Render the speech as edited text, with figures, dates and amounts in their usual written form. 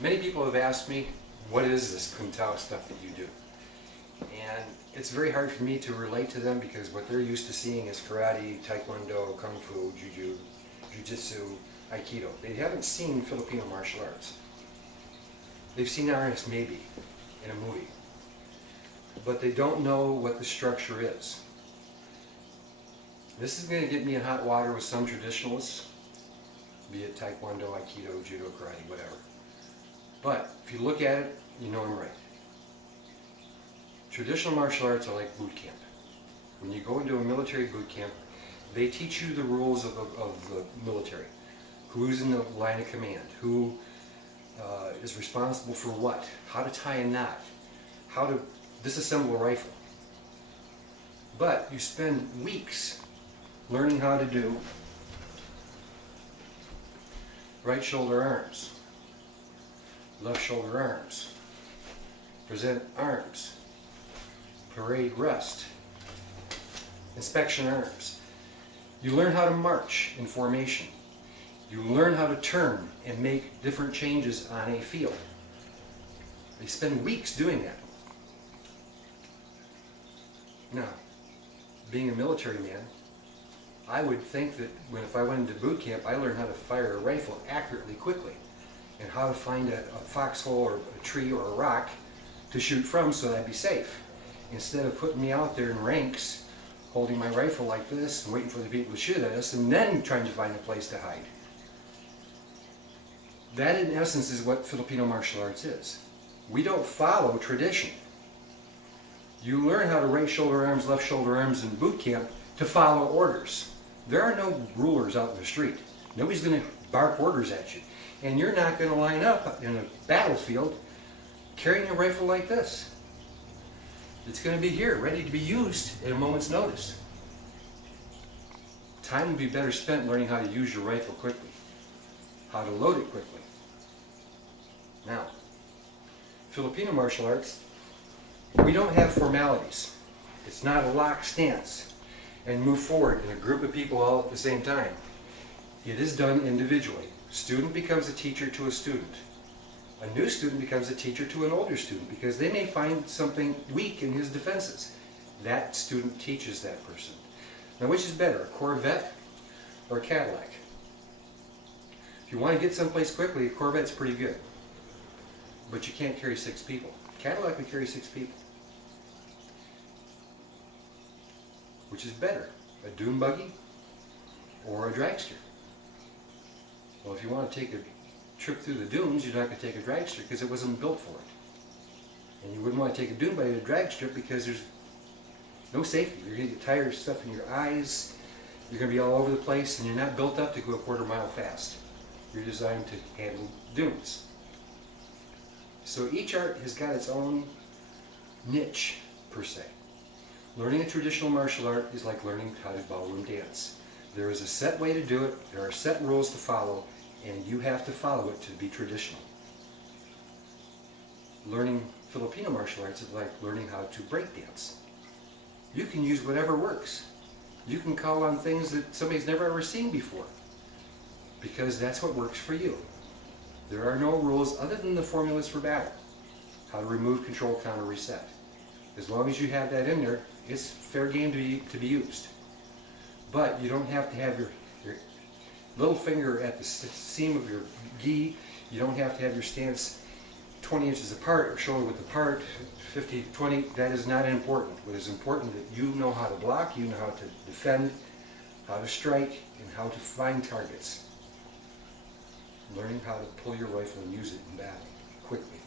Many people have asked me, what is this Kung Tao stuff that you do? And it's very hard for me to relate to them because what they're used to seeing is karate, taekwondo, kung fu, jiu-jitsu, aikido. They haven't seen Filipino martial arts. They've seen Ernest maybe in a movie, but they don't know what the structure is. This is going to get me in hot water with some traditionalists, be it taekwondo, aikido, judo, karate, whatever. But if you look at it, you know I'm right. Traditional martial arts are like boot camp. When you go into a military boot camp, they teach you the rules of the military. Who's in the line of command, who is responsible for what, how to tie a knot, how to disassemble a rifle. But you spend weeks learning how to do right shoulder arms, left shoulder arms, present arms, parade rest, inspection arms. You learn how to march in formation. You learn how to turn and make different changes on a field. They spend weeks doing that. Now, being a military man, I would think that if I went into boot camp, I learned how to fire a rifle accurately, quickly, and how to find a foxhole or a tree or a rock to shoot from so that I'd be safe. Instead of putting me out there in ranks, holding my rifle like this and waiting for the people to shoot at us, and then trying to find a place to hide. That, in essence, is what Filipino martial arts is. We don't follow tradition. You learn how to right shoulder arms, left shoulder arms in boot camp to follow orders. There are no rulers out in the street. Nobody's going to bark orders at you. And you're not going to line up in a battlefield carrying a rifle like this. It's going to be here, ready to be used at a moment's notice. Time would be better spent learning how to use your rifle quickly, how to load it quickly. Now, Filipino martial arts, we don't have formalities. It's not a locked stance and move forward in a group of people all at the same time. It is done individually. Student becomes a teacher to a student. A new student becomes a teacher to an older student because they may find something weak in his defenses. That student teaches that person. Now, which is better, a Corvette or a Cadillac? If you want to get someplace quickly, a Corvette's pretty good. But you can't carry 6 people. Cadillac can carry 6 people. Which is better, a dune buggy or a dragster? Well, if you want to take a trip through the dunes, you're not going to take a dragster because it wasn't built for it. And you wouldn't want to take a dune buggy to a drag strip because there's no safety. You're going to get tires stuff in your eyes, you're going to be all over the place, and you're not built up to go a quarter mile fast. You're designed to handle dunes. So each art has got its own niche, per se. Learning a traditional martial art is like learning how to ballroom dance. There is a set way to do it, there are set rules to follow, and you have to follow it to be traditional. Learning Filipino martial arts is like learning how to break dance. You can use whatever works. You can call on things that somebody's never ever seen before, because that's what works for you. There are no rules other than the formulas for battle. How to remove, control, counter, reset. As long as you have that in there, it's fair game to be used. But you don't have to have your little finger at the seam of your gi. You don't have to have your stance 20 inches apart or shoulder width apart, 50, 20. That is not important. What is important is that you know how to block, you know how to defend, how to strike, and how to find targets. Learning how to pull your rifle and use it in battle quickly.